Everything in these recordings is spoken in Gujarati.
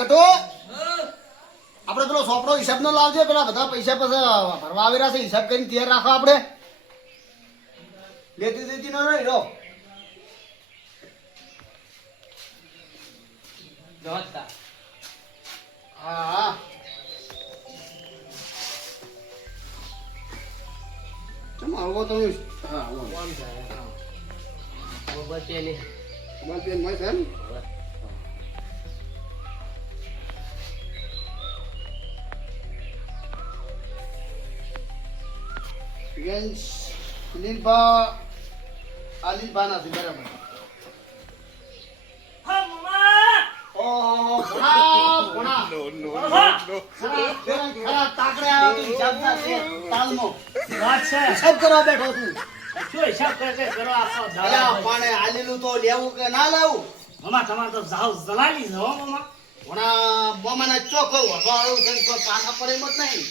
ગટો આપણે પેલો સોપડો હિસાબ નો લાવજે પેલા બધા પૈસા પછી ભરવા આવેલા છે હિસાબ કરીને તૈયાર રાખો આપણે લેતી દેતી નો રહી રો હા હા ચમ આવો તમે હા આવો કોણ જાય હા બસ પેલી બસ બેન મય છે ગેન્સ લીલબા આલીબા નથી બરાબર હા મમ્મા ઓહો ઘણા ખરા તાકડે આવ્યો તો હિસાબ ના છે તાલમો વાત છે હિસાબ કરવા બેઠો છું શું હિસાબ કરે કરો આખો અલ્યા દાડા પણ આલેલું તો લેવું કે ના લેવું મમ્મા તમારે તો જાવ જલાલી છે હો મમ્મા ઘણા મોમાના ચોખ્ખો હતો એવું છે કોઈ પાછા પડે મત નહીં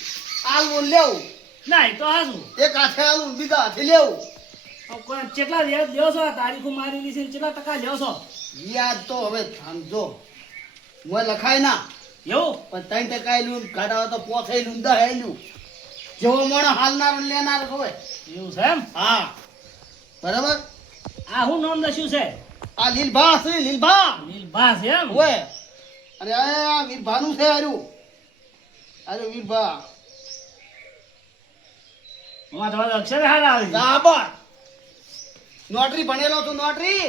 આલવું લેવું ના એ તો હાજુ એક હાથે આલવું બીજા હાથે લેવું કેટલા લ્યો છો તારીખો મારેલી છે કેટલા ટકા લ્યો છો યાદ તો હવે સમજો હું લખાય ના એવું પણ 3% આયલું ગાડા તો પોથેલું દહેલું જેવો મોણો હાલનાર ને લેનાર હોય એવું છે એમ હા બરાબર આ હું નામ દસ્યું છે આ લીલભા છે લીલભા નીલભા છે એમ હોય અને આ વીરભાનું છે હારું અરે વીરભા મમ્મા તમારે અક્ષર હારા આવી બરાબર નોટરી ભણેલો તું નોટરી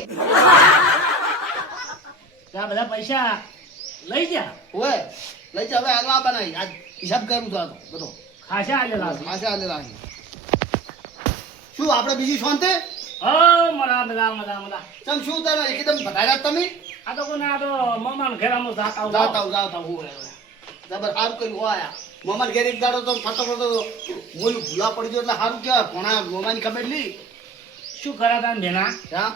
આ બધા પૈસા લઈ જા હોય લઈ જા હવે હાલવા બનાવી આજ હિસાબ કરું છું આ તો બધો ખાસા આલેલા છે આશા આલેલા છે શું આપણે બીજી શાંતિ ઓ મરા મરા મરા મરા ચમ શું તારે એકદમ બધાયા તમે આ તો કોને આ તો મમ્માને ઘરે આમ જાતા આવું જાતા હું જબર સારું કર્યું હોય મોમાન ઘેર એક દાડો તો ફટો મૂલ ભૂલા પડી ગયો એટલે સારું કહેવાય ભણા મોમાની ખબર લી શું કર્યા તા બેના હા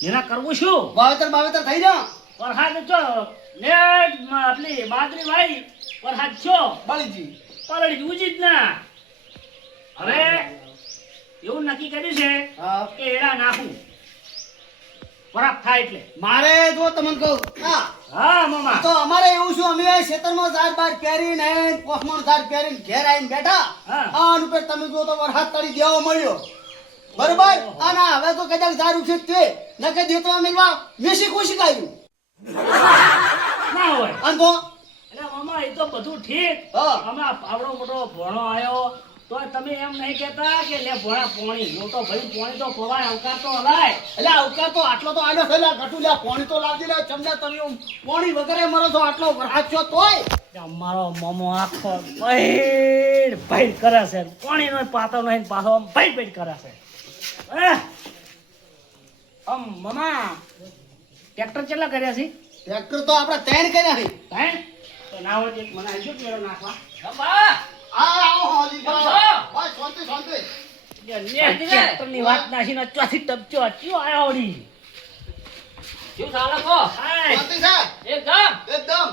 એના કરવું શું બાવેતર થઈ જા વરસાદ છો નેટ આપલી બાજરી વાઈ વરસાદ છો બળીજી પલળી ઉજી જ ના હવે એવું નક્કી કર્યું છે હા કે એડા નાખું બરાબર થાય એટલે મારે જો તમને કહું હા હા મમ્મા તો અમારે એવું શું અમે ખેતરમાં ઝાડ બાર પહેરીને પોખમાં ઝાડ પહેરીને ઘેર આવીને બેઠા હા. આ ઉપર તમે જો તો વરસાદ તળી દેવો મળ્યો બરોબર અને હવે તો કદાચ ઝાડ ઉછે તે ન કે દેતો અમે મેસી ખુશી કાઢ્યું ના હોય અને તો એટલે મમ્મા એ તો બધું ઠીક હા. હમણાં આવડો મોટો ભણો આવ્યો તો તમે એમ નહીં કહેતા કે લે ભણા પોણી હું તો ભાઈ પોણી તો પવાય અવકાશ તો હલાય એટલે અવકાશ તો આટલો તો આલ્યો છે લે ઘટુ લે પાણી તો લાવજે લે ચમડા તમે પાણી વગરે મરો છો આટલો વરસાદ છો તોય અમારો મોમો આખો ભૈડ ભૈડ કરે છે પાણી નો પાતો નહીં પાછો આમ ભૈડ ભૈડ કરે છે મમા ટ્રેક્ટર કેટલા કર્યા છે ટ્રેક્ટર તો આપણે ત્રણ કર્યા છે હે તો ના હોય એક મને આવજો કેળો નાખવા આવો લીધા ઓય શાંતિ શાંતિ ટ્રેક્ટરની વાત નાખીને ચોથી ટપચો ચિયો આયો વળી શું ચાલે કો હાય શાંતિ છે એકદમ એકદમ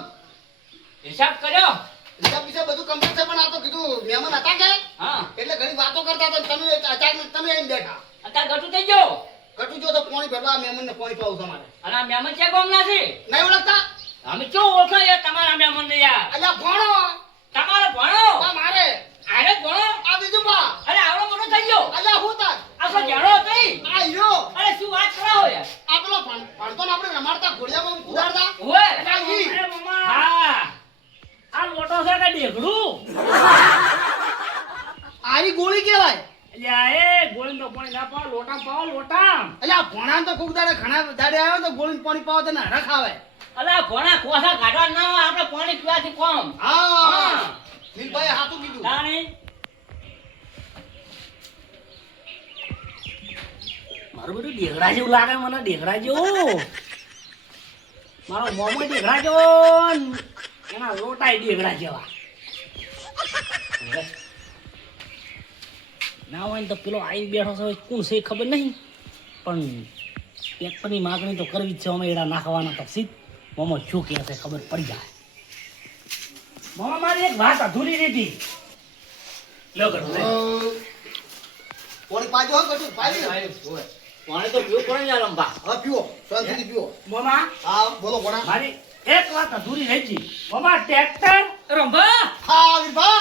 હિસાબ કર્યો હિસાબ બીજા બધું કમ્પ્લીટ છે પણ આ તો કીધું મહેમાન હતા કે હા એટલે ઘણી વાતો કરતા હતા તમે અચાનક તમે આવીને બેઠા અત્યારે ગટુ થઈ ગયો ઘટુ જો તો પાણી ભરવા મહેમાનને પાણી પાવું તમારે અને આ મહેમાન ક્યાં ગામના છે નહીં ઓળખતા અમે કેવું ઓળખો યાર તમારા મહેમાન ને યાર અલ્યા ભણો તમારો ભણો આ મારે આરે ભણો આ બીજું બા અરે આવડો મોટો થઈ ગયો અલ્યા હું તાર આપણો જાણો થઈ આ યો અરે શું વાત કરાવો યાર આ પેલો ભણતો ને આપણે રમાડતા ઘોડિયામાં કુદાડતા ઓય અલ્યા ઈ. અરે મમ્મા હા આ લોટો છે કે ઢેગડું આવી ગોળી કહેવાય અલ્યા એ ગોળીને તો પાણી ના પાવ લોટા પાવ લોટા અલ્યા ભણા તો કોક દાડે ઘણા દાડે આવ્યો તો ગોળીને પાણી પાવો તો ના રખાવે અરે ભણા કોસા કાઢવા ના હોય, આપણે પાણી પીવાથી કોમ હા નીલભાઈ હાથું કીધું તાણી મારું બધું ઢેગડા જેવું લાગે મને ઢેગડા જેવું મારો મોમો ઢેગડા જેવો ન એના લોટાય ઢેગડા જેવા ના હોય ને તો પેલો આવીને બેઠો છે કોણ છે એ ખબર નહીં પણ ટ્રેક્ટરની માગણી તો કરવી જ છે અમે એડા નાખવાના પછી મોમો શું કહે છે ખબર પડી જાય મોમા મારી એક વાત અધૂરી રહી લો કરો પાણી પાજો હો કટુ પાજી પાણી તો પીવું પડે ને યાર અંબા હા પીવો શાંતિથી પીવો મોમા હા બોલો ભણા મારી એક વાત અધૂરી રહી ગઈ. મામા ટ્રેક્ટર રંભા હા વીરભા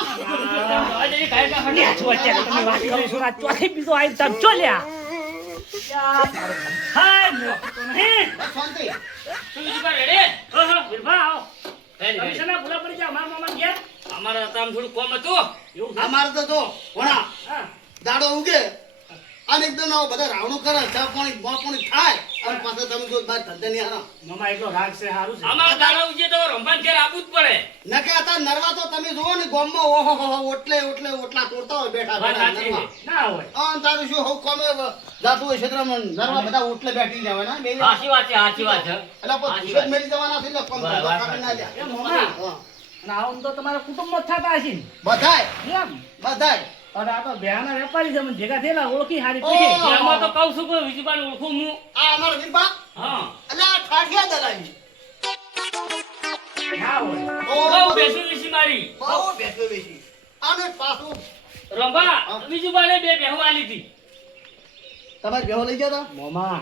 આજે કાયદા અને આ જો અત્યારે તમે વાત કરો છો આ ચોથી બીજો આવી તમ ચો લ્યા. યા તારો હાય નો તો નહીં. બસ શાંતિ તું બીજું કા રેડી ઓહો વીરભા આવો. રેડી, તમે રેડી. શેના ભૂલા પડી જાવ મારા મામા ઘેર? અમારા હતા થોડું કોમ હતું એવું છે? અમારે તો જો ભણા હા. દાડો ઉગે અને એકદમ આવો બધા રાવણું કરે ચા પાણી બા પાણી થાય અને પાછા તમે જો બાર ધંધે નહીં હારા મામા એકલો રાગ છે સારું છે. અમારા દાડા ઉજે તો રંભાન ઘેર આવવું જ પડે નકે હતા નરવા તો તમે જોવો ને ગામમાં ઓહો હો ઓટલે ઓટલા તોડતા હોય બેઠા વાત બેઠા સાચી નરવા છે. ના હોય. આ તારું શું હવ કોમે જાતું હોય ક્ષેત્રમાં નરવા બધા ઓટલે બેઠી જવાય ના બે સાચી વાત છે સાચી વાત છે એટલે સાચી પછી વાત. મેલી જવાના છે એટલે કોમ વાત ધંધો સાચી. કાઢી ના એ લ્યા મામા હા. અને આવું તો તમારા કુટુંબમાં જ થતા હશે ને? બધાય એમ બધાય અને આ તો બેહાના વેપારી છે મને ભેગા થયેલા ઓળખી હારી ઓહ. પડી. એમાં તો કહું છું કે વિજયભાઈ ઓળખું હું આ અમારો વીરબા હા એટલે આ ઠાઠિયા દલાલી ના હોય. બહુ બેસી બેસી મારી બહુ બેઠો બેસી આને પાછું રંભા વિજયભાઈ બે બેહુ આલી હતી તમારે બેહો લઈ ગયા તા મામા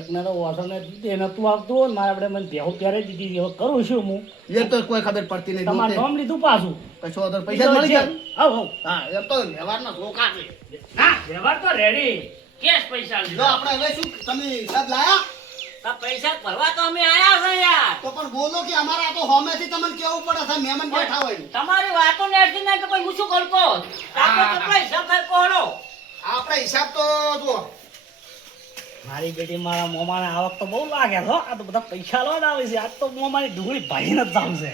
એકને તો વાસણ ને એને તું આવતું હોય ને મારે આપણે મને બેહુ પહેરાઈ દીધી હવે કરું છું હું એ તો કોઈ ખબર પડતી નહીં તમારું નામ લીધું પાછું કશો other પૈસા જ મળી જાય આવ આવ. હા એ તો વ્યવહારના ધોકા છે ના વ્યવહાર તો રેડી. કેશ પૈસા જો લીધા આપણે હવે શું તમે હિસાબ લાયા તો પૈસા ભરવા તો અમે આયા છે યાર તો પણ બોલો કે અમારા આ તો હોમેથી તમને કેવું પડે છે મહેમાન બેઠા હોય તમારી વાતો ને અડધી ના તો કોઈ હું શું કરતો આપણે કેટલા હિસાબ થાય કોહડો આપણે હિસાબ તો જો મારી બેટી મારા મોમાને આવક તો બહુ લાગે છે હો. આ તો બધા પૈસા લો આવે છે આજ તો મોમાની ઢુંગળી ભાઈને જ જાવ છે.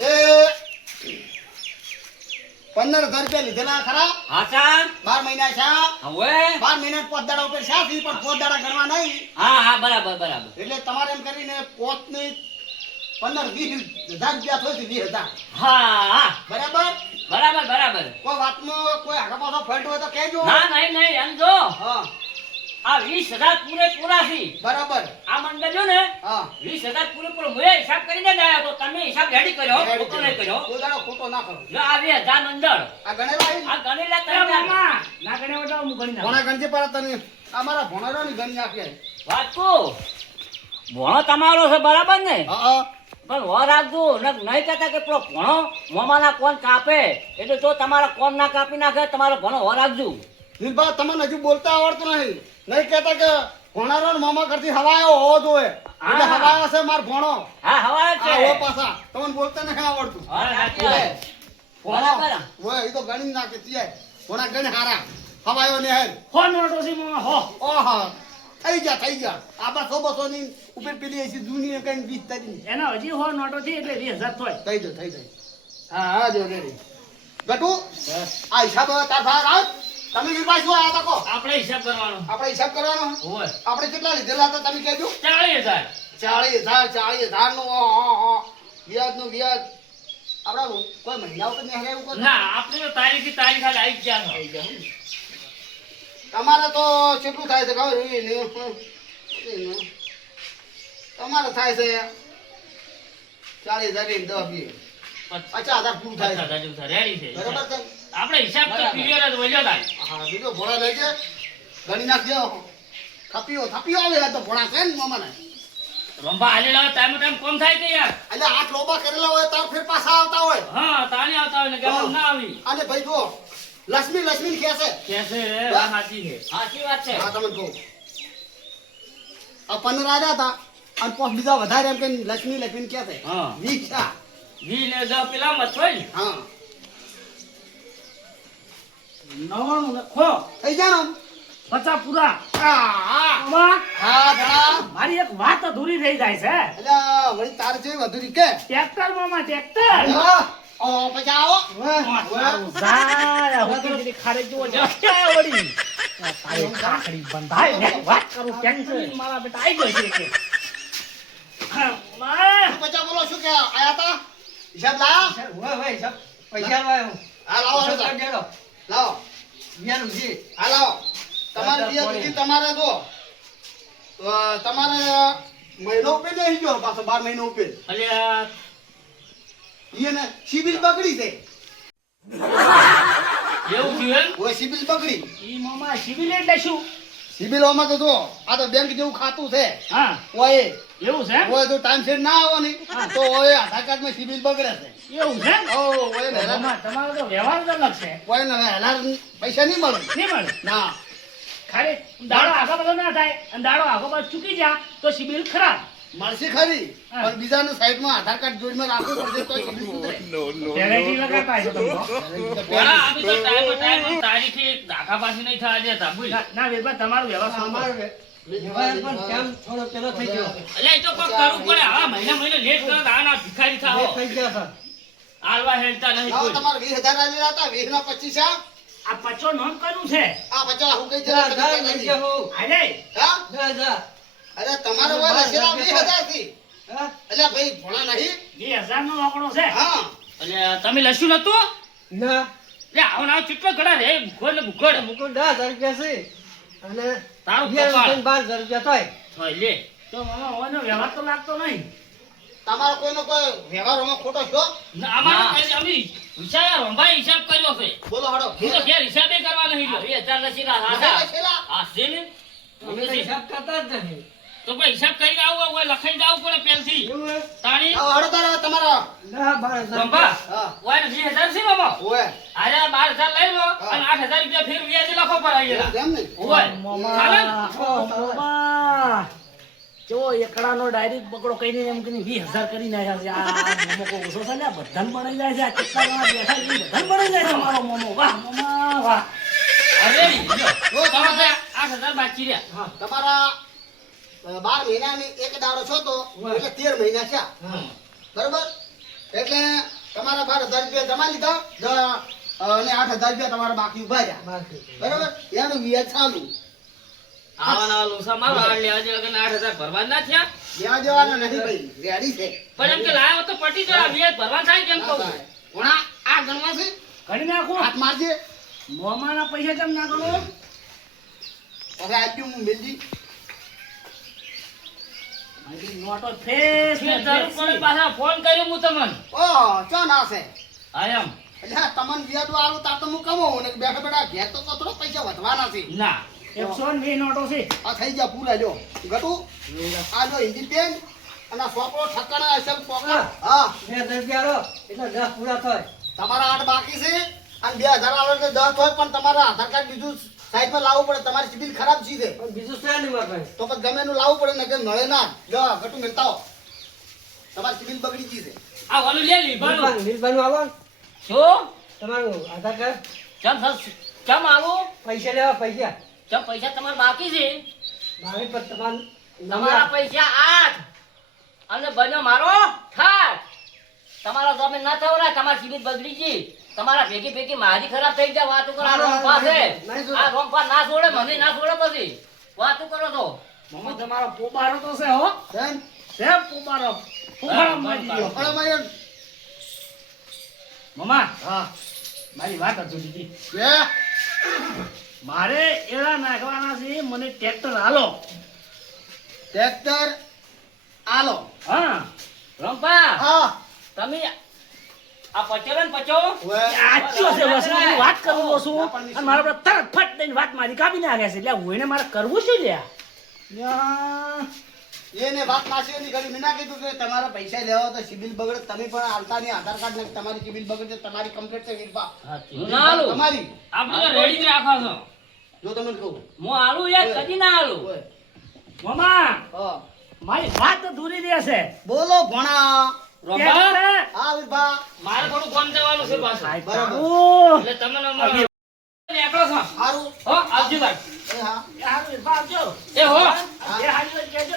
એ 15,000 રૂપિયા લીધેલા ખરા હાચા 12 મહિના છે હવે 12 મહિના 5 દાડા ઉપર છે પણ 5 દાડા ગણવા નહીં હા હા બરાબર બરાબર એટલે તમારે એમ કરીને 5 ની 15-20,000 રૂપિયા થયો 20,000 હા હા બરાબર બરાબર બરાબર કોઈ વાતમાં કોઈ આગળ પાછો ફોલ્ટ હોય તો કહેજો ના નહીં નહીં એમ જો હા આ 20,000 પૂરેપૂરા છે બરાબર આ મંડળ જો ને હા 20,000 પૂરેપૂરો મેં હિસાબ કરીને જ આવ્યો તો તમે હિસાબ રેડી કર્યો ખોટો નહીં કર્યો કોઈ દાડો ખોટો ના કરો જો આ 2,000 મંડળ આ ગણેલા હે? આ ગણેલા એ તમે મામા ના ગણે વટાવ હું ગણી નાખું. ભણા ગણજે પર તને અમારા ભણાડોની ગણી નાખે વાત કો ભણો તમારો છે બરાબર ને હા હા પણ વો રાખજો ને નહીં કહેતા કે પેલો ભણો મોમાના કોણ કાપે એટલે જો તમારા કોણ ના કાપી નાખે તમારો ભણો હો રાખજો નીલભા તમને હજુ બોલતા આવડતું નહીં નહીં કહેતા કે ભણાડો ને મામા કરતી હવાયો હોવો જોઈએ એટલે હા. હવાયો છે માર ભણો હા હવા છે આ હો પાછા તમને બોલતા નહીં આવડતું હા, સાચી વાત. ભણો બરાબર. હોય એ તો ગણી નાખે તિયાય ભણા ગણી હારા હવાયો ને હેર હો નોટો છે મામા હો. ઓહો થઈ ગયા આ 200 ની ઉપર પેલી એસી જૂની કઈ 20 તારી એના હજી હો નોટો છે એટલે 20,000 થાય. થઈ જાય હા હા જો રેડી ગટુ આ હિસાબ તાર ભાર આવ તમે વિભાગ શું આયા તકો આપણે હિસાબ કરવાનો આપણે હિસાબ કરવાનો હોય આપણે કેટલા લીધેલા હતા તમે કહેજો 40,000 40,000 નું ઓહો વ્યાજ નું વ્યાજ આપડા કોઈ મહિના ઉપર નહીં હરાયું કોઈ ના આપણે તો તારીખથી તારીખ હાલ આવી જ ગયા તમારે તો કેટલું થાય છે ખબર તમારે થાય છે 40,000 ની 10 20 50,000 પૂરું થાય છે રેડી છે બરાબર છે આપણે હિસાબ તો બરાબર. ક્લિયર જ વળ્યો થાય હા બીજો ભોળા લેજે ગણી નાખજો થપીઓ આવે આ તો ભોળા છે ને મામાને રંભા હાલેલા ટાઈમ ટાઈમ કોમ થાય કે યાર એટલે આઠ લોબા કરેલા હોય તાર ફેર પાછા આવતા હોય હા તાણી આવતા હોય ને ગામ ના આવી અને ભાઈ જો લક્ષ્મી ખેસે કેસે વાત સાચી છે સાચી વાત છે હા તમને કહું આ 15 આવ્યા હતા અને પોસ બીજા વધારે એમ કે લક્ષ્મી કે છે હા. 20 છે. વી ને 10 પેલા મત હોય ને હા 99 ને ખો થઈ જાય ને 50 પૂરા. હા મામા હા ભણા મારી એક વાત અધૂરી રહી જાય છે. એટલે વળી તાર જેવી વધુ કે ટ્રેક્ટર મામા ટ્રેક્ટર. હા ઓ પછી આવો સારું જાય. હોતી જેની ખારે જેવો જસ્યા વળી. આ તારી ખાખડી બંધાય ને વાત કરું ટેન્શન મારા બેટા આઈ ગયો છે કે. હા, મામા. પછી બોલો શું કે આયા તા હિસાબ લાયા પૈસા લાવ્યો હા લાવો હેડો. લાવો હા લાવો તમારે બે દીધી તમારે જો તમારે મહિનો ઉપર નહીં ગયો પાછો 12 મહિનો ઉપર અલ્યા એને સિબિલ બગડી છે એવું થયું એમ ઓય સિબિલ બગડી ઈ મામા સિવિલ એટલે શું? સિબિલોમાં તો જો આ તો બેંક જેવું ખાતું છે હા ઓય એવું છે એમ? ઓય તો ટાઈમ સેટ ના આવો ને તો ઓય આધાર કાર્ડ માં સિબિલ બગડે છે એવું છે એમ? ઓ ઓય ને હેલા મામા, તમારો તો વ્યવહાર જ અલગ છે ઓય ને હેલા પૈસા નહીં મળે નહીં મળે ના ખાલી દાડો આગો બધો ના થાય અને દાડો આગો બધો ચૂકી જા તો સિબિલ ખરાબ મળશે ખરી હા. પણ બીજાનું સાઈડમાં આધાર કાર્ડ જોડીમાં રાખવું પડશે તો સિબિલ સુધરે પેલેથી લગાડતા હશો તમે તો. વડા, અમે તો ટાઈમ તારીખે ધાકા પાછી નહીં થવા દેતા બોલ. ના વેદભા તમારો વ્યવહાર શું કહો? એટલે એ તો કોક કરવું પડે હવે મહિને લેટ કરો તો આના ભિખારી થાઓ આલવા હેલતા નહીં લાવો કોઈ. તમારે 20,000 આલેલા હતા 20 ના 25 આ પચો નોંધ કર્યું છે આ 50 હું કઈ જરા અરે હા અરે તમારે ઓય લખેલા 20,000 થી એટલે ભાઈ ભણા નહીં 2000 નો આંકડો છે હા એટલે તમે લસ્યું નતું લે આવો ના ચીટલો ગડા રે ભૂખોડ ને ભૂખોડ તારું કપાળ હોય લે તો મામા ઓનો વ્યવહાર તો લાગતો નહીં તમારો કોઈનો કોઈ વ્યવહારોમાં ખોટો છો ના, અમારો કઈ અમે વિચાર રંભાઈ હિસાબ કર્યો છે બોલો હડો હું તો ઘેર હિસાબે કરવા નહીં લ્યો. 20,000 લસીલા હાથા. લખેલા આ છે ને તો ભાઈ હિસાબ કરીને આવું હોય લખાઈ જાવું પડે પહેલથી તાણી આવો હડો તારે તમારા રંભા હા ઓય ને 20,000 છે બાબા ઓય અરે 12,000 લઈ લો અને 8,000 રૂપિયા ફેર વ્યાજ લખો પર આયેલા એમ ને ઓય ચાલે ને? મામા જો એકડાનો ડાયરેક્ટ પકડો કઈને એમ કરીને 20,000 કરી નાખ્યા છે આ મોમો કો ઓછો છે ને બધાને બનાઈ જાય છે આ કેટલા જણા બેઠા છે બધાને બનાઈ જાય છે મારો મોમો વાહ મામા વાહ અરે લ્યો તમારે 8,000 બાકી રહ્યા તમારા 12 મહિનાની એક દાડો છો તો એટલે 13 મહિના છે બરોબર એટલે તમારા 12,000 રૂપિયા જમા લીધા અને 8,000 રૂપિયા તમારા બાકી ઉભા રહ્યા બરોબર એનું વ્યાજ ચાલુ આવાના લોસા મારો આડ લે આજે લગન 8,000 ભરવા ના થયા વ્યાજ જવાના નથી ભાઈ રેડી છે પણ એમ કે લાયો તો પટી જરા વ્યાજ ભરવા થાય કેમ કહું છું. કોણા આ ગણવા છે કરી નાખું હાથ મારજે મોમાના પૈસા કેમ ના કરો હવે આપ્યું હું મિલજી નોટો ફેસ મેં જરૂર પડી પાછા ફોન કર્યો હું તમને ઓ ચો ના છે હા એમ એટલે આ તમને વ્યાજ આલું તાર તો હું કમાવું ને બેઠા બેઠા ઘેર તો થોડો પૈસા વધવાના છે ના 120 નોટો છે આ થઈ ગયા પૂરા જો ગટુ આ જો ઇન્જિન તેલ અને આ સોપડો ઠક્કણા અસલ પોકર હા તમારા 8 બાકી છે અને 2000 આવે તો 10 હોય પણ તમારા આધાર કાર્ડ બીજું સાઈડમાં લાવવું પડે તમારી સિબિલ ખરાબ છે તો પછી ગમે એનું લાવવું પડે ને કે મળે ના જો ગટુ મિલતા હો તમારી સિબિલ બગડી ગઈ છે આ વાલું લે લીભાનું શું ચમ આવું ચમ પૈસા તમારે બાકી છે તમારા પૈસા 8 અને બન્યો મારો 8 તમારા જમીન ના થવરા તમારી સિબિલ બગડી ગઈ તમારા ભેગી ભેગી મારી ખરાબ થઈ જાય વાતો કરો આ રોંપા છે આ રોંપા ના છોડે મને ના છોડે પછી વાતો કરો તો મોમો તમારો પોબારો તો છે હો બેન છે પોબારો પોબારો મારી ગયો પણ મારે મામા હા મારી વાત હજુ દીધી કે મારે એડા નાખવાના છે મને ટ્રેક્ટર હાલો ટ્રેક્ટર આલો હા રોંપા હા તમે આ પચો ને પચો આચ્યો છે બસ હું વાત કરું છું અને મારા પર તરત ફટ દઈને વાત મારી કાપી નાખ્યા છે એટલે હોઈને મારે કરવું શું લ્યા એને વાત માસીઓની કરી મેં ના કીધું કે તમારા પૈસા લેવા તો સિબિલ બગડે તમે પણ હાલતા નહીં આધાર કાર્ડ ને તમારી સિબિલ બગડે તમારી કમ્પ્લીટ છે વીરપા ના આલું તમારી આપણે તો રેડી જ રાખો છો જો તમને કહું હું આલું યાર કદી ના આલું ઓય. મામા હા મારી વાત અધૂરી રહેશે બોલો ભણા રોંપા હા વીરપા મારે થોડું કોમ જવાનું છે પાછું બરાબર. એટલે તમને અમારો નીકળો છો સારું હો આવજો તાર એ હા એ હો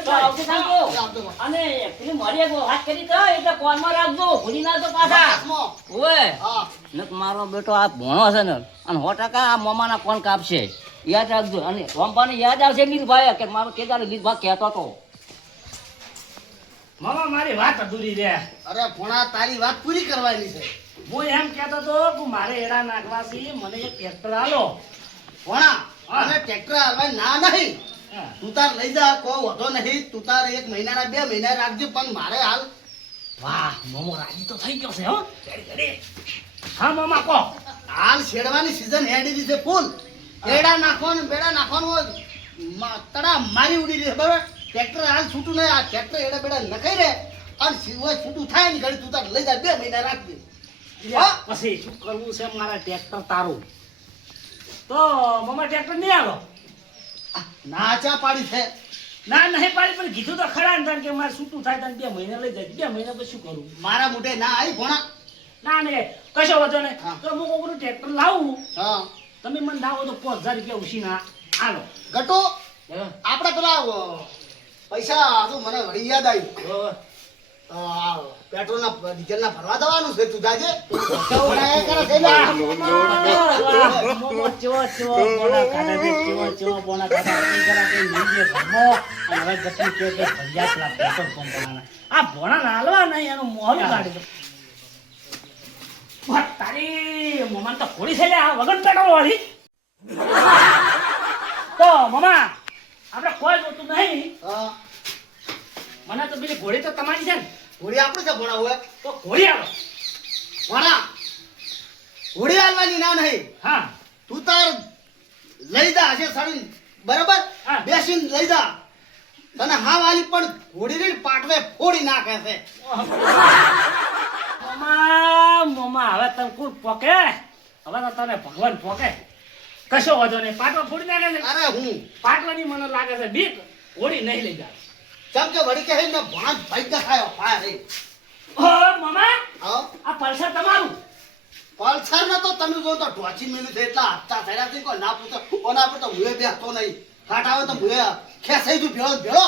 તો આવજો સાંભળો. આપજો બા. અને પેલી મારી એક વાત કરી તો એટલે કોનમાં રાખજો ભૂલી ના તો પાછા હાથમાં. ઓય હા નક મારો બેટો આ ભણો છે ને અને 100% આ મોમાના કોણ કાપશે યાદ રાખજો અને રોંપાને યાદ આવશે લીલભાઈ કે મારો કેદાર લીલભા કહેતો તો મામા મારી વાત અધૂરી રહે અરે ભણા તારી વાત પૂરી કરવાની છે હું એમ કહેતો હતો કે મારે એડા નાખવા છે મને એક ટ્રેક્ટર આલો ભણા હા. અને ટ્રેક્ટર હાલવા ના નહીં હા. તું તાર લઈ જા કોઈ વધો નહીં તું તાર 1 મહિનાના 2 મહિના રાખજો પણ મારે હાલ વાહ મોમો રાજી તો થઈ ગયો છે હો હા મામા કહો હાલ શેડવાની સીઝન હેડી દીધી છે ફૂલ એડા નાખવાનું બેડા નાખવાનું હોય તડા મારી ઉડી રહી બરાબર ટ્રેક્ટર હાલ છૂટું નહીં આ ટ્રેક્ટર એડા બેડા નખાઈ રે અને છૂટું થાય ને ઘડી તું તાર લઈ જા 2 મહિના રાખજે હા? પછી શું કરવું છે મારા ટ્રેક્ટર તારું તો મમ્મા ટ્રેક્ટર નહીં આવો ના ચા પાડી છે ના નહીં પાડી પણ કીધું તો ખરા ને તારે કે મારે છૂટું થાય તને 2 મહિના લઈ જાય 2 મહિના પછી શું કરું મારા મોઢે ના આવી ભોણા ના ને કશો વાંધો નહીં હા. તો હું કોકનું ટ્રેક્ટર લાવું હા તમે મને લાવો તો 5000 રૂપિયા ઉછીના આલો ગટુ આપણે પેલા પૈસા હજુ મને વળી યાદ આવ્યું પેટ્રોલના ડીઝલના ભરવા દેવાનું છે તું જાજે આ ભોણા નાલવા નહીં એનું મોહલું કાઢી દો તારી મમ્મા તો ખોડી છે આ વગર પેટ્રોલ વાળી તો મમ્મા આપણે કોઈ જોતું નહીં હા મને તો પેલી ઘોડી તો તમારી છે ને ઘોડી આપણે છે ભોણા હોય તો ઘોડી આવો ભોણા ઘોડી હાલવાની ના નહીં હા તું તાર લઈ જા હશે સડી બરાબર હા. બેસીને લઈ જા તને હા વાલી પણ ઘોડીને પાટવે ફોડી નાખે છે મમ્મા મમ્મા હવે તને કોણ પોકે હવે તો તને ભગવાન પોકે કશો વાંધો નહીં પાટવા ફોડી નાખે છે અરે હું પાટવાની મને લાગે છે બીક ઘોડી નહીં લઈ જાય ચમ કે વળી કહે ને ભોણા ભાઈ દેખાયો પાય રે ઓ મમ્મા હા આ પલ્સર તમારું પલ્સર ને તો તમે જો તો ટોચી મિલી છે એટલા હપ્તા થયા છે કોઈ ના પૂછો ઓના પર તો મુએ બેસતો નહીં કાટાવે તો મુએ ખેસાઈ તું ભેળો ને ભેળો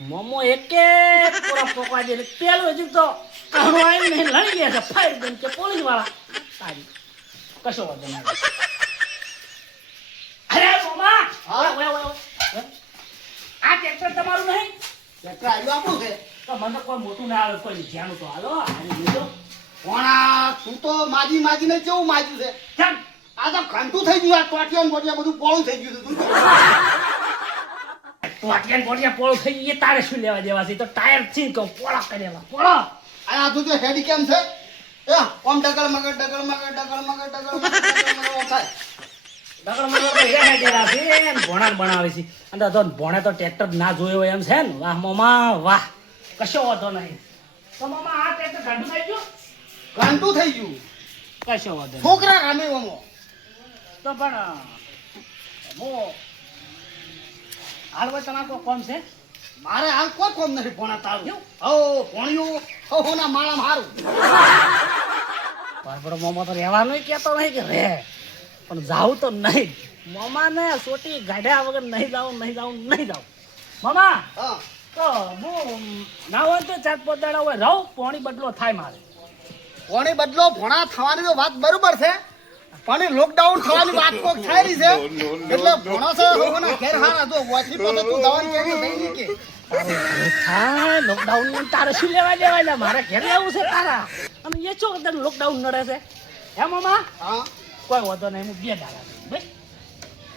મમ્મો એકે પૂરા પોકવા દે પેલું હજુ તો આણો આવીને લડી ગયા છે ફાયર ગન કે પોલીસ વાળા તારી કશો વાંધો નહીં અરે મમ્મા હા? ઓય, ઓય, ઓય. આ ટ્રેક્ટર તમારું નહીં ટ્રેક્ટર આવ્યું આપણું છે તો મને કોઈ મોટું ના આવે કોઈ ધ્યાન તો હાલો હાલી લીધો ભોણા તું તો માજી માજીને કેવું માજ્યું છે ચાલ આ તો ઘંટું થઈ ગયું આ ટોટિયા ને બોટિયા બધું પોળું થઈ ગયું તું ટોટિયા ને બોટિયા પોળો થઈ ગઈ એ તારે શું લેવા દેવા છે એ તો ટાયર થી કહું પોળા કરેલા પોળો આ તું જો હેડી કેમ છે એ ઓમ ડગળ મગર ડગળ મગર ડગળ મગર ડગળ મગર ડગળ મગર થાય ડગર મગર તો એ હેડેલા છે ને ભોણા ને બનાવે છે અને તો ભોણે તો ટ્રેક્ટર ના જોયો હોય એમ છે ને વાહ મામા વાહ કશો વાંધો નહીં તો મામા આ ટ્રેક્ટર ગાંડું થઈ ગયું ઘંટું થઈ ગયું કશો વાંધો નહીં છોકરા રામે ઓમો તો પણ હું હાલ ભાઈ તમારે કોઈ કોમ છે મારે હાલ કોઈ કોમ નથી ભોણા તારું એવું? હો ભોણિયું હો ના માળા હારું બરાબર મોમાં તો રહેવાનું કહેતો નહીં કે રે પણ જાવું તો નહીં મોમાં ને સોટી ગાઢ્યા વગર નહીં જાઉં મામા હા તો હું ના હોય તો 4-5 દાડા હોય રહું પોણી બદલો થાય મારે ભોણી બદલો ભોણા થવાની તો વાત બરોબર છે પણ લોકડાઉન થવાની વાત કોક થાય રહી છે એટલે ભોણો છે હોના ઘેર હારા જો વાથી પછી તું દવાની કે નહીં કે હા લોકડાઉન તારે શું લેવા દેવાય મારે ઘેર લેવું છે તારા અને એ છો તને લોકડાઉન નડે છે હે મામા હા કોઈ વાંધો નહીં હું 2 દાડા રહીશ, ભાઈ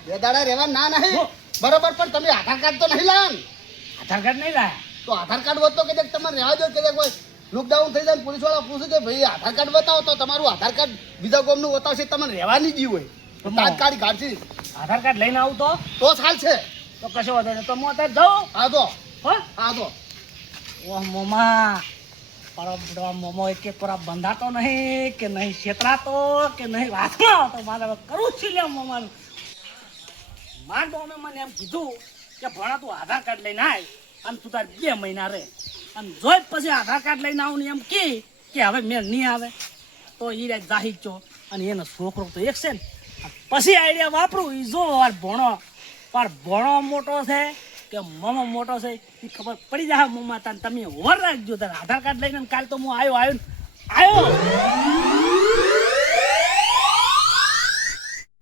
બે દાડા રહેવા ના નહીં હો. બરોબર પણ તમે આધાર કાર્ડ તો નહીં લાયા ને? આધાર કાર્ડ નહીં લાયા તો આધાર કાર્ડ હોત તો કે તમારે રહેવા દો કે કોઈ લોકડાઉન થઈ જાય પોલીસ વાળા પૂછે કે ભાઈ આધાર કાર્ડ બતાવો તો તમારું આધાર કાર્ડ બીજા ગામનું બતાવશે તમને રહેવાની જ હોય તો તાત્કાલિક કાઢશે આધાર કાર્ડ લઈને આવું તો ચાલ છે તો કશો વાંધો નહીં તો હું અત્યારે જાઉં આ તો હો આ તો ઓહ મોમા પરમ મોમો એક પૂરા બંધાતો નહીં કે નહીં છેતરાતો કે નહીં વાંચતો તો મારે હવે કરવું જ છે લે મોમાનું માર ડોમે મને એમ કીધું કે ભણા તું આધાર કાર્ડ લઈને આય અને તું તાર 2 મહિના રહે અને જોઈ પછી આધાર કાર્ડ લઈને આવું ને એમ કે હવે મેં નહીં આવે તો એ રાત જાહી છો અને એનો છોકરો તો એક છે ને પછી આઈડિયા વાપરું એ જો વાર ભણો મોટો છે કે મમો મોટો છે એ ખબર પડી જાય મમ્મા તાને તમે ઓર રાખજો તારે આધાર કાર્ડ લઈને કાલ તો હું આવ્યો